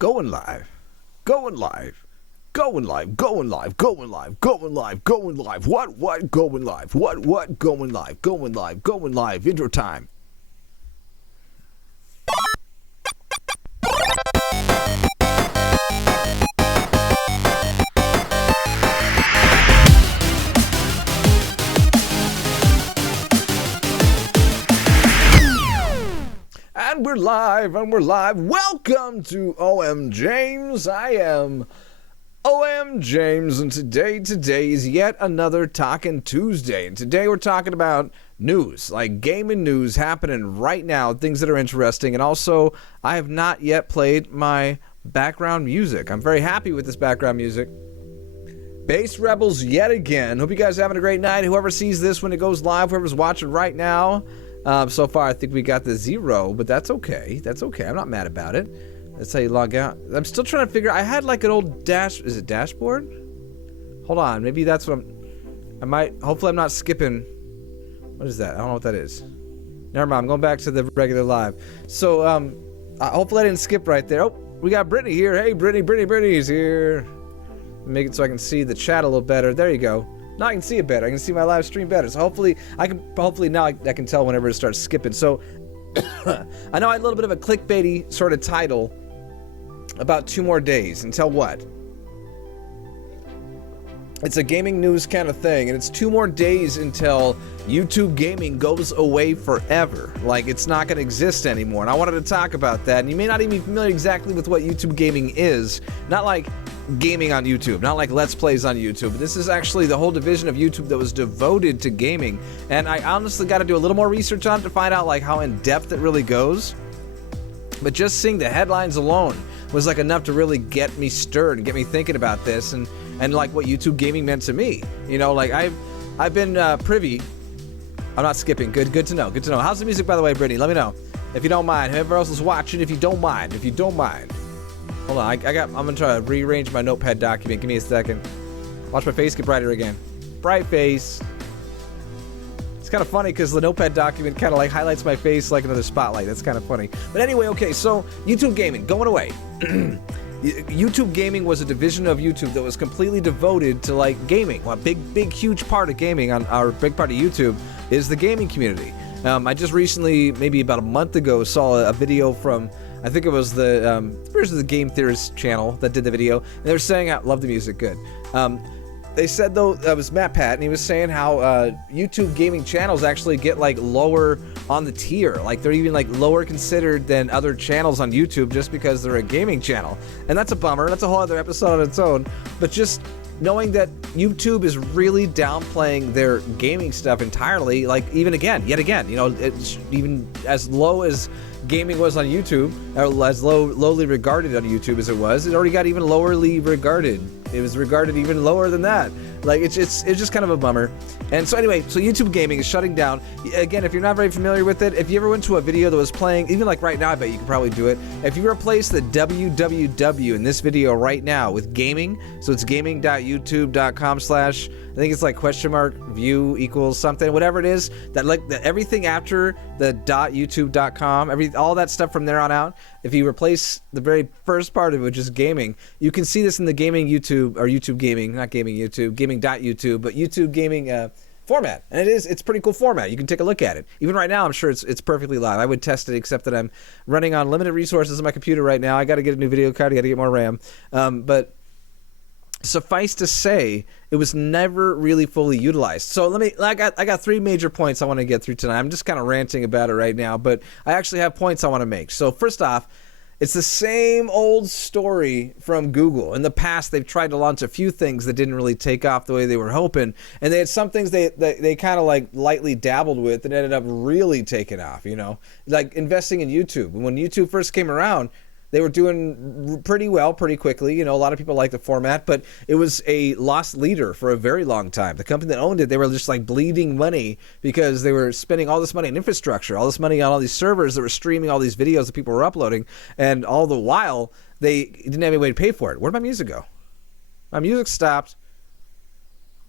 Going live. Going live. Going live. Going live. Going live. Going live. Going live. What? Going live. What? Going live. Going live. Going live. Intro time. And we're live, Welcome to OMJames. I am OMJames, and today is yet another Talkin' Tuesday. And today we're talking about news, like gaming news happening right now, things that are interesting. And also, I have not yet played my background music. I'm very happy with this background music. Bass Rebels yet again. Hope you guys are having a great night. Whoever sees this when it goes live, whoever's watching right now. So far, I think we got the 0, but that's okay. That's okay. I'm not mad about it. That's how you log out. I'm still trying to figure. I had like an old is it dashboard? Hold on. Maybe that's what hopefully I'm not skipping. What is that? I don't know what that is. Never mind. I'm going back to the regular live. So, hopefully I didn't skip right there. Oh, we got Brittany here. Hey, Brittany's here. Make it so I can see the chat a little better. There you go. Now I can see it better. I can see my live stream better. So hopefully now I can tell whenever it starts skipping. So I know I had a little bit of a clickbaity sort of title about 2 more days until what? It's a gaming news kind of thing, and it's 2 more days until YouTube Gaming goes away forever. Like, it's not going to exist anymore. And I wanted to talk about that. And you may not even be familiar exactly with what YouTube Gaming is. Not like gaming on YouTube, not like Let's Plays on YouTube. This is actually the whole division of YouTube that was devoted to gaming. And I honestly got to do a little more research on it to find out like how in depth it really goes. But just seeing the headlines alone was like enough to really get me stirred and get me thinking about this and like what YouTube Gaming meant to me. You know, like I've been privy. I'm not skipping. Good to know. Good to know. How's the music, by the way, Brittany? Let me know if you don't mind. Whoever else is watching, if you don't mind. Hold on, I'm gonna try to rearrange my notepad document. Give me a second. Watch my face get brighter again. Bright face. It's kind of funny because the notepad document kind of like highlights my face like another spotlight. That's kind of funny. But anyway, okay, so YouTube Gaming, going away. YouTube Gaming was a division of YouTube that was completely devoted to like gaming. Well, big, huge part of gaming on our big part of YouTube is the gaming community. I just recently, maybe about a month ago, saw a video from, I think it was the Game Theorist channel that did the video. And they were saying, I love the music, good. They said though, that was Matt Pat, and he was saying how YouTube gaming channels actually get like lower on the tier. Like they're even like lower considered than other channels on YouTube just because they're a gaming channel. And that's a bummer. That's a whole other episode on its own. But just knowing that YouTube is really downplaying their gaming stuff entirely, like yet again, you know, it's even as low as gaming was on YouTube, or as lowly regarded on YouTube as it already got even lowerly regarded. It was regarded even lower than that. Like it's just kind of a bummer. And so anyway, so YouTube Gaming is shutting down. Again, if you're not very familiar with it, if you ever went to a video that was playing, even like right now, I bet you could probably do it. If you replace the www in this video right now with gaming, so it's gaming.youtube.com/ I think it's like !view equals something, whatever it is, that like everything after the .youtube.com, all that stuff from there on out, if you replace the very first part of it, which is gaming, you can see this in the gaming YouTube, or YouTube Gaming, not gaming YouTube, gaming.youtube, but YouTube Gaming format. And it's pretty cool format. You can take a look at it. Even right now, I'm sure it's perfectly live. I would test it, except that I'm running on limited resources on my computer right now. I got to get a new video card. I got to get more RAM. But suffice to say, it was never really fully utilized. So I got 3 major points I want to get through tonight. I'm just kind of ranting about it right now, but I actually have points I want to make. So first off, it's the same old story from Google. In the past, they've tried to launch a few things that didn't really take off the way they were hoping, and they had some things they kind of like lightly dabbled with and ended up really taking off, you know? Like investing in YouTube. When YouTube first came around, they were doing pretty well, pretty quickly. You know, a lot of people like the format, but it was a lost leader for a very long time. The company that owned it, they were just like bleeding money because they were spending all this money on infrastructure, all this money on all these servers that were streaming all these videos that people were uploading, and all the while, they didn't have any way to pay for it. Where'd my music go? My music stopped.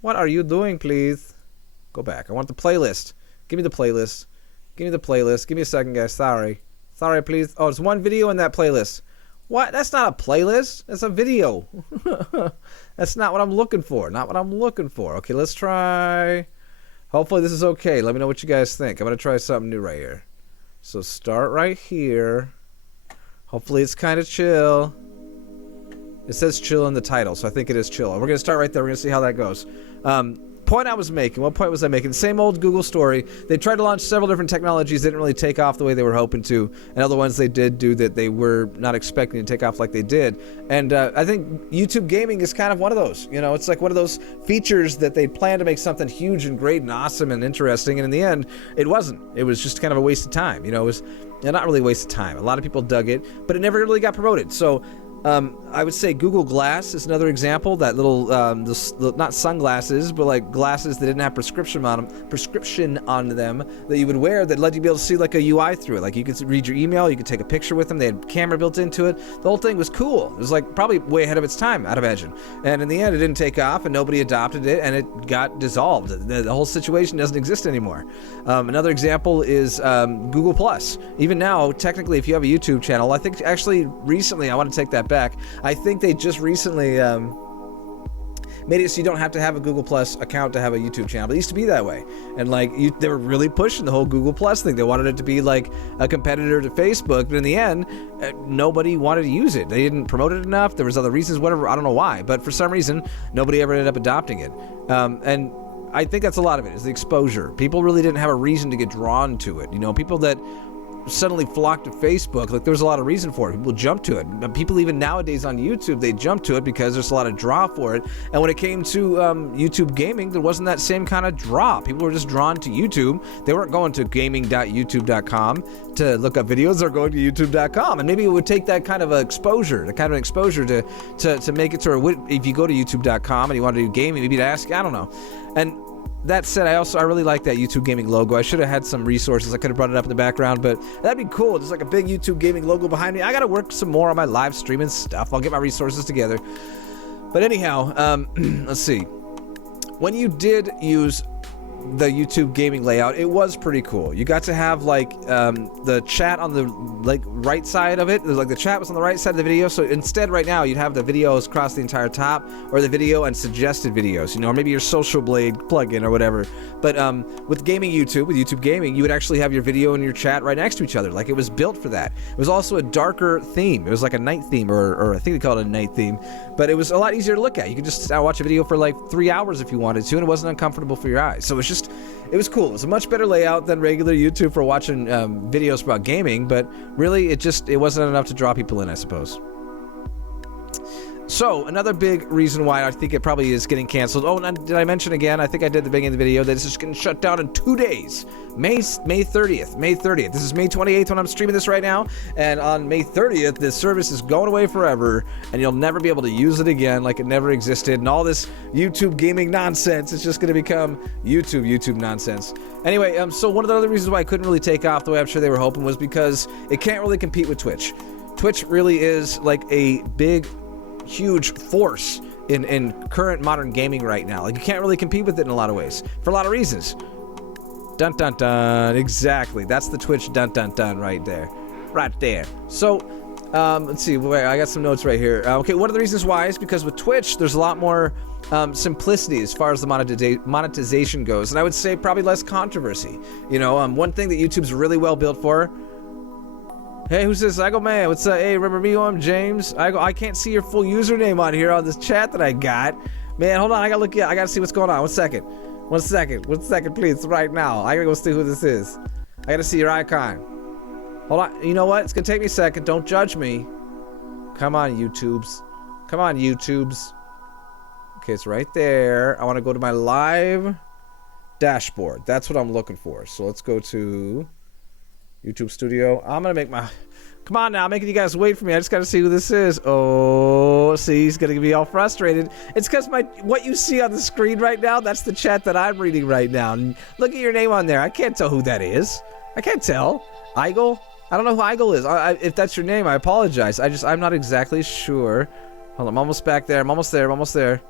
What are you doing, please? Go back. I want the playlist. Give me the playlist. Give me the playlist. Give me a second, guys. Sorry, please. Oh, there's one video in that playlist. What? That's not a playlist. That's a video. That's not what I'm looking for. Not what I'm looking for. Okay, let's try. Hopefully this is okay. Let me know what you guys think. I'm going to try something new right here. So start right here. Hopefully it's kind of chill. It says chill in the title, so I think it is chill. We're going to start right there. We're going to see how that goes. Point I was making. What point was I making? Same old Google story. They tried to launch several different technologies. They didn't really take off the way they were hoping to. And other ones they did do that they were not expecting to take off like they did. And I think YouTube Gaming is kind of one of those. You know, it's like one of those features that they planned to make something huge and great and awesome and interesting. And in the end, it wasn't. It was just kind of a waste of time. You know, it was not really a waste of time. A lot of people dug it, but it never really got promoted. So I would say Google Glass is another example. That little, not sunglasses, but like glasses that didn't have prescription on them that you would wear that let you be able to see like a UI through it. Like you could read your email, you could take a picture with them. They had camera built into it. The whole thing was cool. It was like probably way ahead of its time, I'd imagine. And in the end, it didn't take off, and nobody adopted it, and it got dissolved. The whole situation doesn't exist anymore. Another example is Google Plus. Even now, technically, if you have a YouTube channel, I think actually recently, I want to take that back. I think they just recently made it so you don't have to have a Google Plus account to have a YouTube channel. But it used to be that way. And like they were really pushing the whole Google Plus thing. They wanted it to be like a competitor to Facebook, but in the end, nobody wanted to use it. They didn't promote it enough. There was other reasons, whatever. I don't know why, but for some reason, nobody ever ended up adopting it. And I think that's a lot of it, is the exposure. People really didn't have a reason to get drawn to it. You know, people that suddenly flocked to Facebook, like there was a lot of reason for it. People jumped to it. People even nowadays on YouTube, they jump to it because there's a lot of draw for it. And when it came to YouTube Gaming, there wasn't that same kind of draw. People were just drawn to YouTube. They weren't going to gaming.youtube.com to look up videos. They're going to youtube.com. And maybe it would take that kind of exposure, to make it to where if you go to youtube.com and you want to do gaming, maybe to ask, I don't know. And that said, I really like that YouTube Gaming logo. I should have had some resources. I could have brought it up in the background, but that'd be cool. Just like a big YouTube Gaming logo behind me. I got to work some more on my live streaming stuff. I'll get my resources together. But anyhow, let's see. When you did use the YouTube Gaming layout, it was pretty cool. You got to have like the chat on the right side of it. Like the chat was on the right side of the video. So instead, right now, you'd have the videos across the entire top, or the video and suggested videos. You know, or maybe your Social Blade plugin or whatever. But with YouTube Gaming, you would actually have your video and your chat right next to each other. Like it was built for that. It was also a darker theme. It was like a night theme, or I think they call it a night theme. But it was a lot easier to look at. You could just watch a video for like 3 hours if you wanted to, and it wasn't uncomfortable for your eyes. So it was cool. It was a much better layout than regular YouTube for watching videos about gaming, but really it wasn't enough to draw people in, I suppose. So, another big reason why I think it probably is getting canceled. Oh, and did I mention again? I think I did at the beginning of the video that this is getting shut down in 2 days. May 30th. May 30th. This is May 28th when I'm streaming this right now. And on May 30th, this service is going away forever. And you'll never be able to use it again like it never existed. And all this YouTube Gaming nonsense is just going to become YouTube nonsense. Anyway, so one of the other reasons why I couldn't really take off the way I'm sure they were hoping was because it can't really compete with Twitch. Twitch really is like a big, huge force in current modern gaming right now. Like you can't really compete with it in a lot of ways for a lot of reasons. Dun dun dun. Exactly. That's the Twitch dun dun dun right there. So let's see. Wait, I got some notes right here. Okay, one of the reasons why is because with Twitch there's a lot more simplicity as far as the monetization goes, and I would say probably less controversy. You know, one thing that YouTube's really well built for. Hey, who's this? I go, man, what's up? Hey, remember me, OMJames? I can't see your full username on here on this chat that I got. Man, hold on, I gotta see what's going on. One second, please, right now. I gotta go see who this is. I gotta see your icon. Hold on, you know what? It's gonna take me a second. Don't judge me. Come on, YouTubes. Okay, it's right there. I wanna go to my live dashboard. That's what I'm looking for. So let's go to YouTube Studio. I'm gonna make my... Come on now, I'm making you guys wait for me. I just gotta see who this is. Oh, see, he's gonna be all frustrated. It's because what you see on the screen right now, that's the chat that I'm reading right now. And look at your name on there. I can't tell who that is. I can't tell. Igel? I don't know who Igel is. If that's your name, I apologize. I'm not exactly sure. Hold on, I'm almost back there. I'm almost there.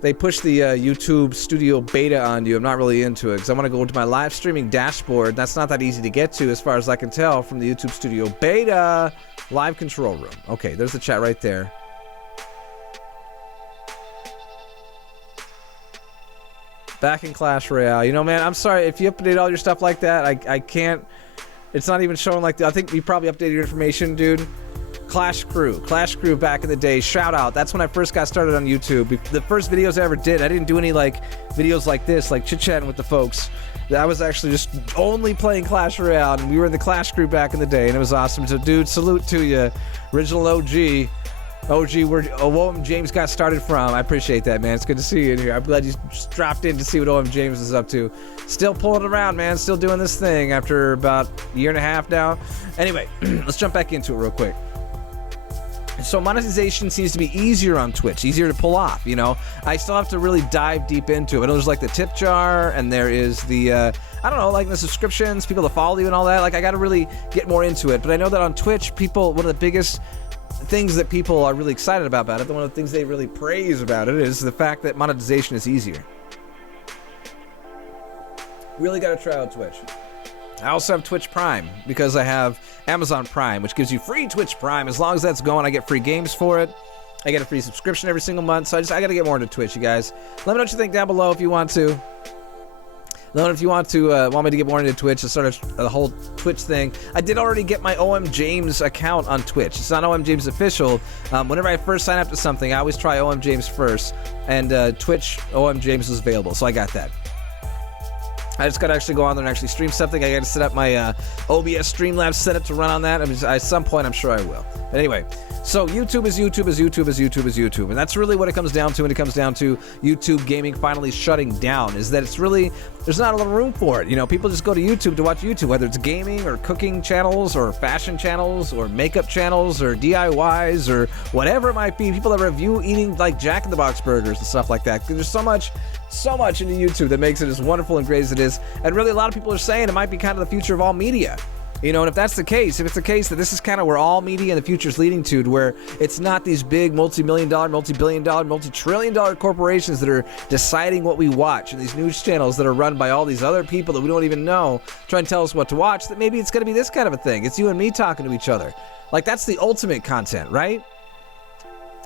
they push the YouTube Studio Beta on you, I'm not really into it because I want to go to my live streaming dashboard. That's not that easy to get to as far as I can tell from the YouTube Studio Beta live control room. Okay, there's the chat right there. Back in Clash Royale. You know, man, I'm sorry if you update all your stuff like that. I can't. It's not even showing like I think you probably updated your information, dude. Clash Crew back in the day. Shout out. That's when I first got started on YouTube. The first videos I ever did, I didn't do any like videos like this, like chit-chatting with the folks. I was actually just only playing Clash Royale, and we were in the Clash Crew back in the day, and it was awesome. So, dude, salute to you, original OG. Where OMJames got started from. I appreciate that, man. It's good to see you in here. I'm glad you just dropped in to see what OMJames is up to. Still pulling around, man. Still doing this thing after about a year and a half now. Anyway, let's jump back into it real quick. So monetization seems to be easier on Twitch, easier to pull off, you know. I still have to really dive deep into it. There's like the tip jar, and there is the, I don't know, like the subscriptions, people to follow you and all that. Like, I got to really get more into it. But I know that on Twitch, people, one of the biggest things that people are really excited about it, one of the things they really praise about it is the fact that monetization is easier. Really got to try out Twitch. I also have Twitch Prime because I have Amazon Prime, which gives you free Twitch Prime. As long as that's going, I get free games for it. I get a free subscription every single month. So I got to get more into Twitch, you guys. Let me know what you think down below if you want to. Let me know if you want me to get more into Twitch and start a whole Twitch thing. I did already get my OMJames account on Twitch. It's not OMJames official. Whenever I first sign up to something, I always try OMJames first, and Twitch OMJames is available, so I got that. I just got to actually go on there and actually stream something. I got to set up my OBS Streamlabs setup to run on that. I mean, at some point, I'm sure I will. But anyway, so YouTube is YouTube is YouTube is YouTube is YouTube. And that's really what it comes down to when it comes down to YouTube Gaming finally shutting down, is that it's really, there's not a lot of room for it. You know, people just go to YouTube to watch YouTube, whether it's gaming or cooking channels or fashion channels or makeup channels or DIYs or whatever it might be. People that review eating like Jack in the Box burgers and stuff like that. There's so much into YouTube that makes it as wonderful and great as it is. And really, a lot of people are saying it might be kind of the future of all media. You know, and if that's the case, if it's the case that this is kind of where all media in the future is leading to where it's not these big multi-million-dollar, multi-billion-dollar, multi-trillion-dollar corporations that are deciding what we watch, and these news channels that are run by all these other people that we don't even know trying to tell us what to watch, that maybe it's going to be this kind of a thing. It's you and me talking to each other. Like, that's the ultimate content, right?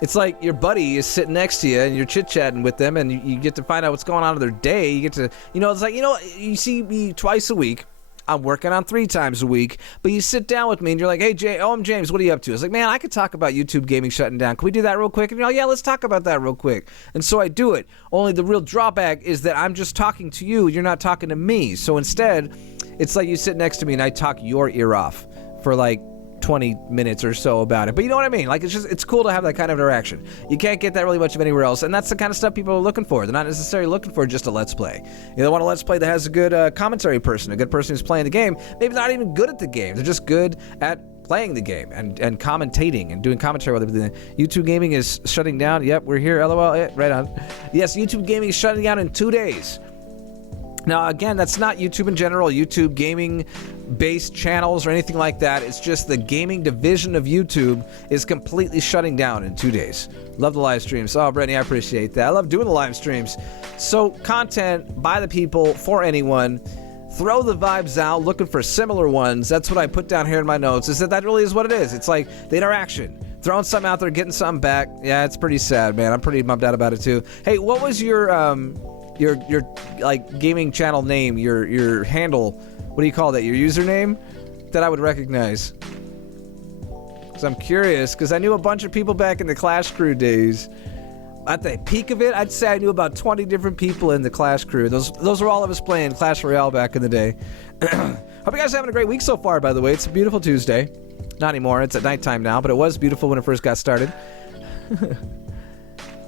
It's like your buddy is sitting next to you and you're chit-chatting with them, and you get to find out what's going on in their day. You get to, you know, it's like, you know, you see me twice a week. I'm working on 3 times a week, but you sit down with me and you're like, hey, James, what are you up to? It's like, man, I could talk about YouTube Gaming shutting down. Can we do that real quick? And you're like, yeah, let's talk about that real quick. And so I do it. Only the real drawback is that I'm just talking to you. You're not talking to me. So instead, it's like you sit next to me and I talk your ear off for like 20 minutes or so about it. But you know what I mean? Like, it's cool to have that kind of interaction. You can't get that really much of anywhere else, and that's the kind of stuff people are looking for. They're not necessarily looking for just a let's play. You know, they want a let's play that has a good commentary person, a good person who's playing the game. Maybe not even good at the game. They're just good at playing the game and commentating and doing commentary. Whether the YouTube Gaming is shutting down. Yep, we're here. LOL. Yeah, right on. Yes, YouTube Gaming is shutting down in 2 days. Now, again, that's not YouTube in general, YouTube gaming-based channels or anything like that. It's just the gaming division of YouTube is completely shutting down in 2 days. Love the live streams. Oh, Brittany, I appreciate that. I love doing the live streams. So, content by the people, for anyone. Throw the vibes out, looking for similar ones. That's what I put down here in my notes, is that really is what it is. It's like the interaction. Throwing something out there, getting something back. Yeah, it's pretty sad, man. I'm pretty bummed out about it, too. Hey, what was your like gaming channel name, your handle, what do you call that, your username that I would recognize? Because I'm curious, because I knew a bunch of people back in the Clash Crew days. At the peak of it, I'd say I knew about 20 different people in the Clash Crew. Those were all of us playing Clash Royale back in the day. Hope you guys are having a great week so far, by the way. It's a beautiful Tuesday. Not anymore, it's at nighttime now, but it was beautiful when it first got started.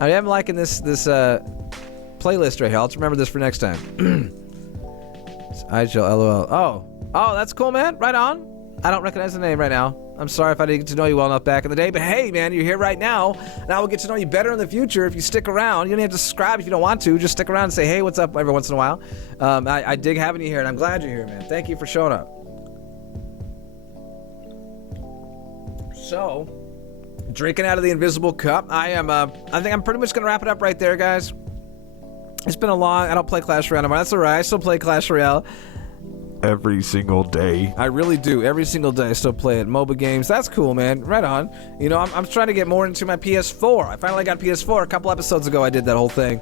I am liking this playlist right here. Let's remember this for next time. I shall LOL. Oh, that's cool, man. Right on. I don't recognize the name right now. I'm sorry if I didn't get to know you well enough back in the day, but hey, man, you're here right now, and I will get to know you better in the future if you stick around. You don't have to subscribe if you don't want to. Just stick around and say, hey, what's up, every once in a while. I dig having you here, and I'm glad you're here, man. Thank you for showing up. So, drinking out of the invisible cup. I think I'm pretty much going to wrap it up right there, guys. It's been a long... I don't play Clash Royale anymore. That's alright. I still play Clash Royale every single day. I really do. Every single day I still play it. MOBA games. That's cool, man. Right on. You know, I'm trying to get more into my PS4. I finally got PS4. A couple episodes ago I did that whole thing.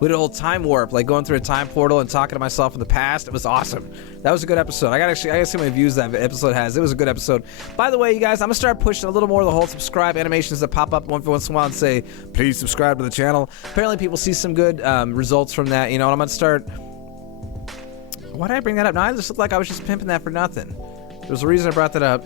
We did a whole time warp, like going through a time portal and talking to myself in the past. It was awesome. That was a good episode. I gotta see how many views that episode has. It was a good episode. By the way, you guys, I'm gonna start pushing a little more of the whole subscribe animations that pop up once in a while and say, please subscribe to the channel. Apparently people see some good results from that, you know, and I'm gonna start... Why did I bring that up? Now I just look like I was just pimping that for nothing. There's a reason I brought that up.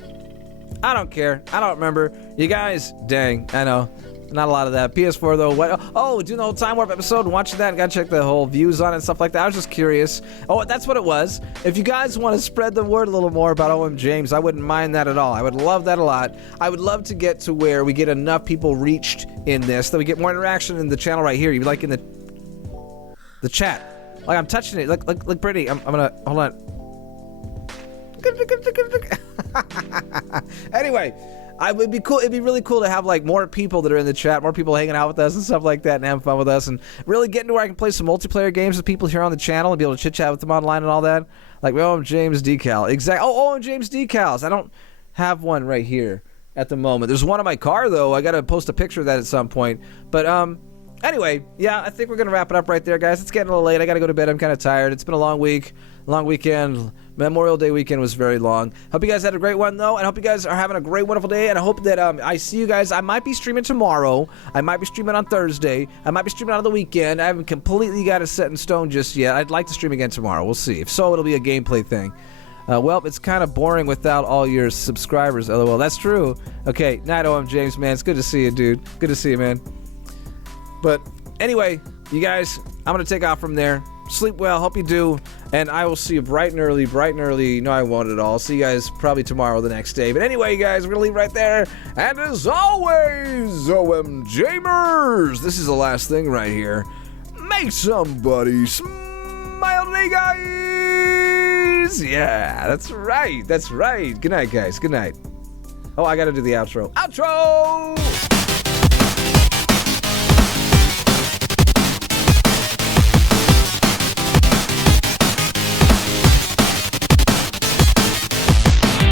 I don't care. I don't remember. You guys, dang, I know. Not a lot of that. PS4 though, what? Oh, doing the whole Time Warp episode and watching that and gotta check the whole views on it and stuff like that. I was just curious. Oh, that's what it was. If you guys want to spread the word a little more about OMJames, I wouldn't mind that at all. I would love that a lot. I would love to get to where we get enough people reached in this that we get more interaction in the channel right here. You like in the chat. Like I'm touching it. Look pretty. I'm gonna hold on. Anyway. It'd be cool. It'd be really cool to have like more people that are in the chat, more people hanging out with us and stuff like that, and having fun with us, and really getting to where I can play some multiplayer games with people here on the channel and be able to chit chat with them online and all that. Like OMJames decal, exactly. Oh, OMJames decals. I don't have one right here at the moment. There's one in my car though. I gotta post a picture of that at some point. But anyway, yeah, I think we're gonna wrap it up right there, guys. It's getting a little late. I gotta go to bed. I'm kind of tired. It's been a long week, long weekend. Memorial Day weekend was very long. Hope you guys had a great one, though, and I hope you guys are having a great, wonderful day, and I hope that I see you guys. I might be streaming tomorrow. I might be streaming on Thursday. I might be streaming on the weekend. I haven't completely got it set in stone just yet. I'd like to stream again tomorrow. We'll see. If so, it'll be a gameplay thing. Well, it's kind of boring without all your subscribers, LOL. That's true. Okay, night, OMJames, man. It's good to see you, dude. Good to see you, man. But anyway, you guys, I'm going to take off from there. Sleep well, hope you do, and I will see you bright and early. No, I won't at all. I'll see you guys probably tomorrow or the next day. But anyway, you guys, we're gonna leave right there. And as always, OMJamers, this is the last thing right here. Make somebody smile today, guys. Yeah, that's right. Good night, guys. Good night. Oh, I gotta do the outro. Outro!